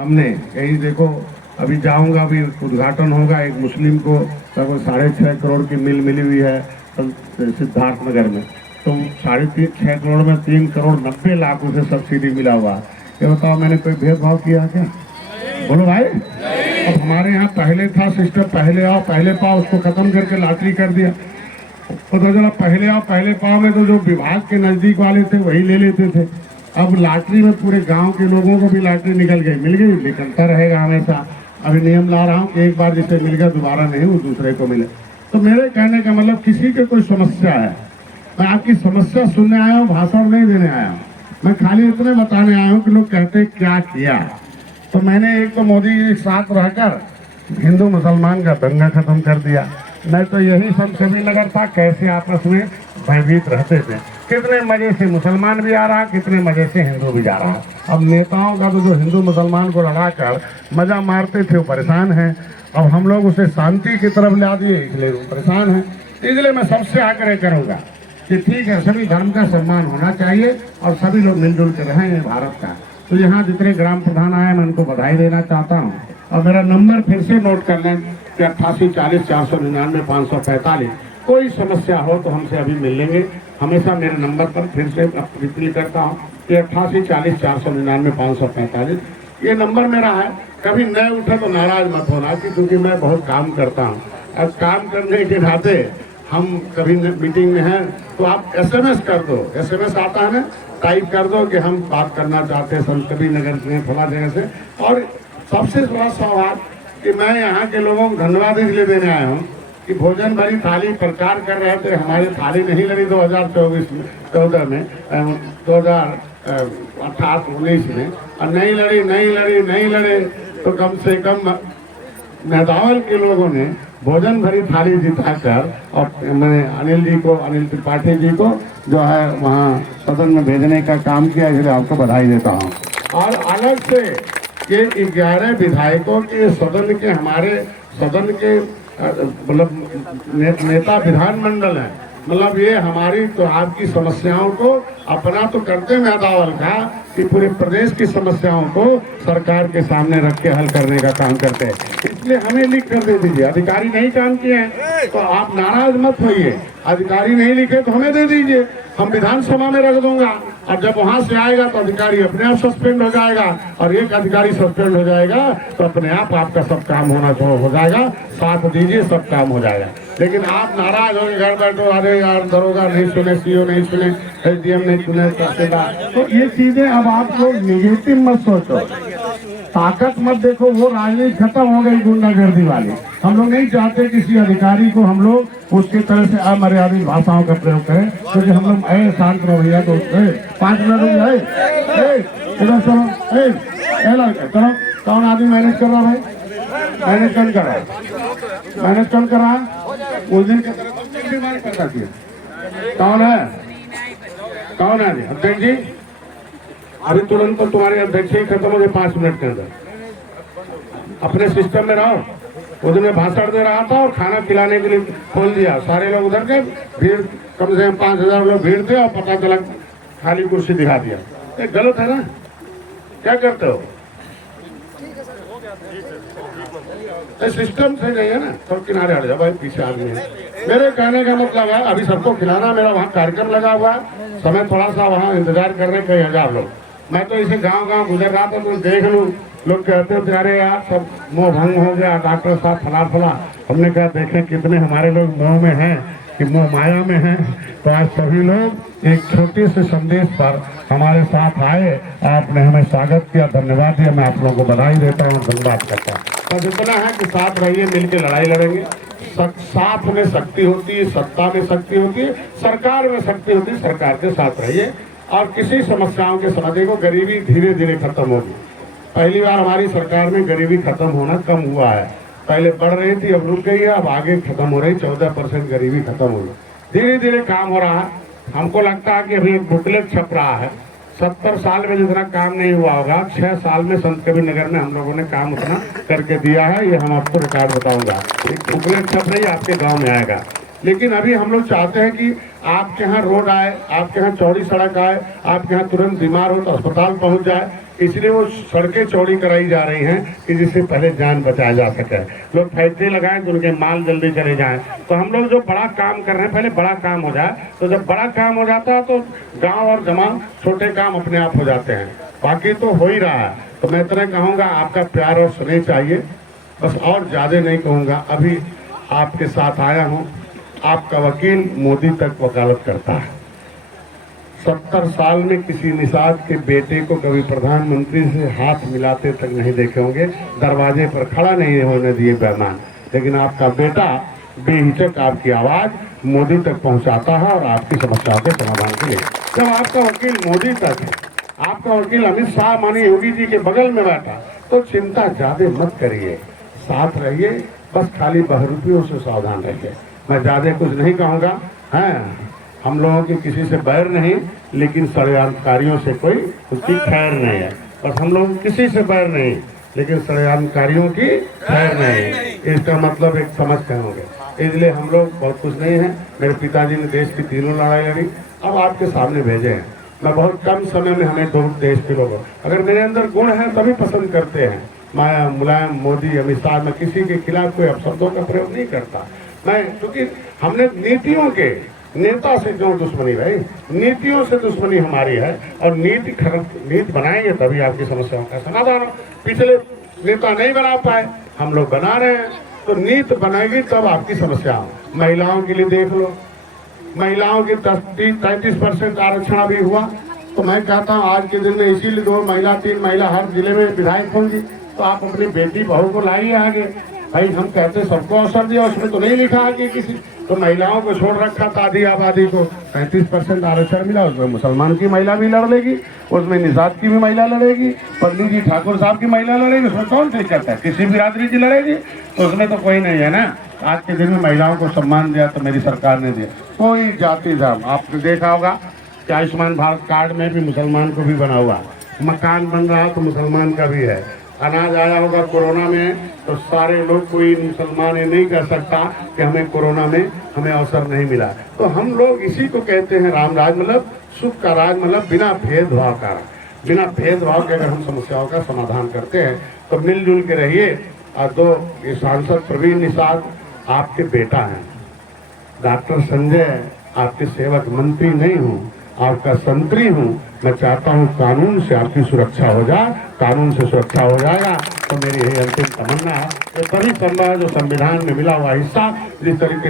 हमने यही देखो, अभी जाऊंगा, अभी उद्घाटन होगा, एक मुस्लिम को लगभग 6.5 करोड़ की मिल मिली हुई है सिद्धार्थ नगर में। तो 6.5 करोड़ में 3,90,00,000 उसे सब्सिडी मिला हुआ। ये बताओ, मैंने कोई भेदभाव किया क्या? बोलो भाई। अब हमारे यहाँ पहले था सिस्टम, पहले आओ पहले पाओ, उसको खत्म करके लॉटरी कर दिया। पता चला पहले आओ पहले पाओ में तो जो विभाग के नजदीक वाले थे वही ले लेते थे। अब लॉटरी में पूरे गांव के लोगों को भी लॉटरी निकल गई, मिल गई, निकलता रहेगा हमेशा। अभी नियम ला रहा हूँ कि एक बार जिसे मिल गया दोबारा नहीं वो दूसरे को मिले। तो मेरे कहने का मतलब, किसी की कोई समस्या है, मैं आपकी समस्या सुनने आया हूँ, भाषण नहीं देने आया हूँ। मैं खाली इतने बताने आया हूँ कि लोग कहते क्या किया। तो मैंने एक तो मोदी जी के साथ रहकर हिंदू मुसलमान का दंगा खत्म कर दिया। मैं तो यही सब कभी नगर था, कैसे आपस में भयभीत रहते थे। कितने मजे से मुसलमान भी आ रहा, कितने मजे से हिंदू भी जा रहा। अब नेताओं का तो जो हिंदू मुसलमान को लड़ाकर मजा मारते थे वो परेशान हैं। अब हम लोग उसे शांति की तरफ ला दिए, इसलिए वो परेशान हैं। इसलिए मैं सबसे आग्रह करूँगा कि ठीक है, सभी धर्म का सम्मान होना चाहिए और सभी लोग मिलजुल कर रहें भारत का। तो यहाँ जितने ग्राम प्रधान आए मैं उनको बधाई देना चाहता हूँ। और मेरा नंबर फिर से नोट कर लें कि 8840 499 545। कोई समस्या हो तो हमसे अभी मिल लेंगे। हमेशा मेरे नंबर पर फिर से रिपीट करता हूँ कि 8840 499 545 ये नंबर मेरा है। कभी न उठे तो नाराज मत होना, क्योंकि मैं बहुत काम करता हूँ। अब काम करने के नाते हम कभी मीटिंग में हैं तो आप SMS कर दो, SMS आता है ना, टाइप कर दो कि हम बात करना चाहते हैं संतकबीर नगर से, फला जगह से। और सबसे बड़ा सवाल कि मैं यहाँ के लोगों को धन्यवाद इसलिए देने आया हूँ कि भोजन भरी थाली प्रचार कर रहे थे, हमारी थाली नहीं लड़ी 2014 में, 2018-19 में, और नहीं लड़ी तो कम से कम मेदावल के लोगों ने भोजन भरी थाली जिताकर और मैंने अनिल त्रिपाठी जी को जो है वहाँ सदन में भेजने का काम किया, इसलिए आपको बधाई देता हूँ। और अलग से ये 11 विधायकों के सदन के, हमारे सदन के मतलब नेता विधानमंडल है, मतलब ये हमारी तो आपकी समस्याओं को अपना तो करते हैं मेदावल का, कि पूरे प्रदेश की समस्याओं को सरकार के सामने रख के हल करने का काम करते हैं। इसलिए हमें लिख कर दे दीजिए। अधिकारी नहीं काम किए हैं तो आप नाराज मत होइए, अधिकारी नहीं लिखे तो हमें दे दीजिए, हम विधानसभा में रख दूंगा। और जब वहां से आएगा तो अधिकारी अपने आप सस्पेंड हो जाएगा, और एक अधिकारी सस्पेंड हो जाएगा तो अपने आप आपका सब काम होना हो जाएगा। साथ दीजिए, सब काम हो जाएगा। लेकिन आप नाराज हो घर बैठो, अरे यार दरोगा नहीं सुने, CO नहीं सुने, SDM नहीं सुने, तहसीलदार, तो ये चीजें अब आप लोग निगेटिव मत सोचो, ताकत मत देखो। वो राजनीति खत्म हो गई गुंडागर्दी वाली। हम लोग नहीं चाहते किसी अधिकारी को हम लोग उसकी तरह से अमर्यादित भाषाओं का प्रयोग करें, क्योंकि हम लोग शांत रहो भैया, तो 5 मिनट इधर चलो, चलो कौन आदमी मैनेज कर रहा भाई? मैनेज कौन कर रहा? मैनेज कौन कर रहा? उस दिन की तरह बीमारी पैदा की कौन है? कौन है अध्यक्ष जी? अभी तुरंत तो तुम्हारे अध्यक्ष ही खत्म हो गए 5 मिनट के अंदर। अपने सिस्टम में रहो। उस दिन में भाषण दे रहा था और खाना खिलाने के लिए खोल दिया, सारे लोग उधर के, भीड़ कम से कम 5000 लोग भीड़ थे, और पता चला खाली कुर्सी दिखा दिया। ये गलत है ना? क्या करते हो? सिस्टम से नहीं है ना, तो किनारे हट जाओ भाई, पीछे आदमी है। मेरे कहने का मतलब है अभी सबको खिलाना, मेरा वहाँ कार्यक्रम लगा हुआ है, समय थोड़ा सा वहाँ इंतजार कर रहे कई हजार लोग। मैं तो इसे गांव गुजर रहा था तो देख लूँ, लोग कहते थे अरे यार सब मोह भंग हो गया, डॉक्टर साहब फला। हमने कहा देखें कितने हमारे लोग मोह में हैं कि मोह माया में हैं। तो आज सभी लोग एक छोटे से संदेश पर हमारे साथ आए, आपने हमें स्वागत किया, धन्यवाद दिया। मैं आप लोगों को बधाई देता हूँ, धन्यवाद करता हूँ। बस इतना है कि साथ रहिए, मिलकर लड़ाई लड़ेंगे। साथ में शक्ति होती है, सत्ता में शक्ति होती है, सरकार में शक्ति होती है, सरकार के साथ रहिए। और किसी समस्याओं के समाधान को, गरीबी धीरे धीरे खत्म होगी। पहली बार हमारी सरकार में गरीबी खत्म होना कम हुआ है, पहले बढ़ रही थी, अब रुक गई है, अब आगे खत्म हो रही। 14% गरीबी खत्म हो गई, धीरे धीरे काम हो रहा है। हमको लगता है कि अभी एक बुकलेट छप रहा है, 70 साल में जितना काम नहीं हुआ होगा, 6 साल में संतकबीर नगर में हम लोगों ने काम उतना करके दिया है। ये हम आपको रिकॉर्ड बताऊंगा, एक बुकलेट छप रही है, आपके गाँव में आएगा। लेकिन अभी हम लोग चाहते हैं कि आपके यहाँ रोड आए, आपके यहाँ चौड़ी सड़क आए, आपके यहाँ तुरंत बीमार हो तो अस्पताल पहुँच जाए। इसलिए वो सड़कें चौड़ी कराई जा रही हैं कि जिससे पहले जान बचाया जा सके। लोग फैक्ट्री लगाएं तो उनके माल जल्दी चले जाएं। तो हम लोग जो बड़ा काम कर रहे हैं, पहले बड़ा काम हो जाए। तो जब बड़ा काम हो जाता है तो गांव और जमात छोटे काम अपने आप हो जाते हैं। बाकी तो हो ही रहा है। तो मैं इतना कहूँगा, आपका प्यार और स्नेह चाहिए, बस, और ज़्यादा नहीं कहूँगा। अभी आपके साथ आया हूँ। आपका वकील मोदी तक वकालत करता है। 70 साल में किसी निषाद के बेटे को कभी प्रधानमंत्री से हाथ मिलाते तक नहीं देखे होंगे, दरवाजे पर खड़ा नहीं होने दिए मेहमान। लेकिन आपका बेटा बेहिचक आपकी आवाज़ मोदी तक पहुंचाता है और आपकी समस्याओं के समाधान के लिए। जब आपका वकील मोदी तक है, आपका वकील अमित शाह माननीय योगी जी के बगल में बैठा, तो चिंता ज़्यादा मत करिए, साथ रहिए, बस खाली बहरूपियों से सावधान रहिए। मैं ज़्यादा कुछ नहीं कहूँगा। हैं, हम लोगों की किसी से बैर नहीं, लेकिन षड्यंत्रकारियों से कोई उसकी खैर नहीं है। बस हम लोग किसी से बैर नहीं, लेकिन षड्यंत्रकारियों की खैर नहीं। इसका मतलब एक समझ कहोगे। इसलिए हम लोग बहुत कुछ नहीं है। मेरे पिताजी ने देश की तीनों लड़ाई लड़ी, अब आपके सामने भेजे हैं। मैं बहुत कम समय में हमें दो देश के लोग, अगर मेरे अंदर गुण हैं तभी पसंद करते हैं। मैं मुलायम, मोदी, अमित शाह, मैं किसी के खिलाफ कोई अपशब्दों का प्रयोग नहीं करता। मैं, क्योंकि हमने नीतियों के, नेता से क्यों दुश्मनी भाई, नीतियों से दुश्मनी हमारी है। और नीति बनाएंगे तभी आपकी समस्याओं का समाधान हो। पिछले नेता नहीं बना पाए, हम लोग बना रहे हैं, तो नीति बनेगी तब आपकी समस्या हो। महिलाओं के लिए देख लो, महिलाओं की 33% आरक्षण अभी हुआ। तो मैं कहता हूँ आज के दिन में इसीलिए 2 महिला 3 महिला हर जिले में विधायक होंगी। तो आप अपनी बेटी बहू को लाइए आगे। भाई हम कहते सबको अवसर दिया, उसमें तो नहीं लिखा है कि किसी, तो महिलाओं को छोड़ रखा था। आधी आबादी को 35% आरक्षण मिला, उसमें मुसलमान की महिला भी लड़ लेगी, उसमें निषाद की भी महिला लड़ेगी, पंडित जी ठाकुर साहब की महिला लड़ेगी, उसमें कौन दिक्कत है? किसी भी बिरादरी की लड़ेगी, तो उसमें तो कोई नहीं है ना। आज के दिन में महिलाओं को सम्मान दिया तो मेरी सरकार ने दिया। कोई जाति धर्म, आपने देखा होगा कि आयुष्मान भारत कार्ड में भी मुसलमान को भी बना हुआ, मकान बन रहा तो मुसलमान का भी है। अनाज आया होगा कोरोना में, तो सारे लोग, कोई मुसलमान ये नहीं कह सकता कि हमें कोरोना में हमें अवसर नहीं मिला। तो हम लोग इसी को कहते हैं राम राज, मतलब सुख का राज, मतलब बिना भेदभाव का। बिना भेदभाव के अगर हम समस्याओं का समाधान करते हैं तो मिलजुल के रहिए। और 2 ये सांसद प्रवीण निषाद आपके बेटा हैं, डॉक्टर संजय आपके सेवक मंत्री नहीं हूँ, आपका संतरी हूँ। मैं चाहता हूँ कानून से आपकी सुरक्षा हो जाए, कानून से सुरक्षा हो जाएगा तो मेरी यही अंतिम तमन्ना है। ये तभी संभव है जो संविधान में मिला हुआ हिस्सा जिस तरीके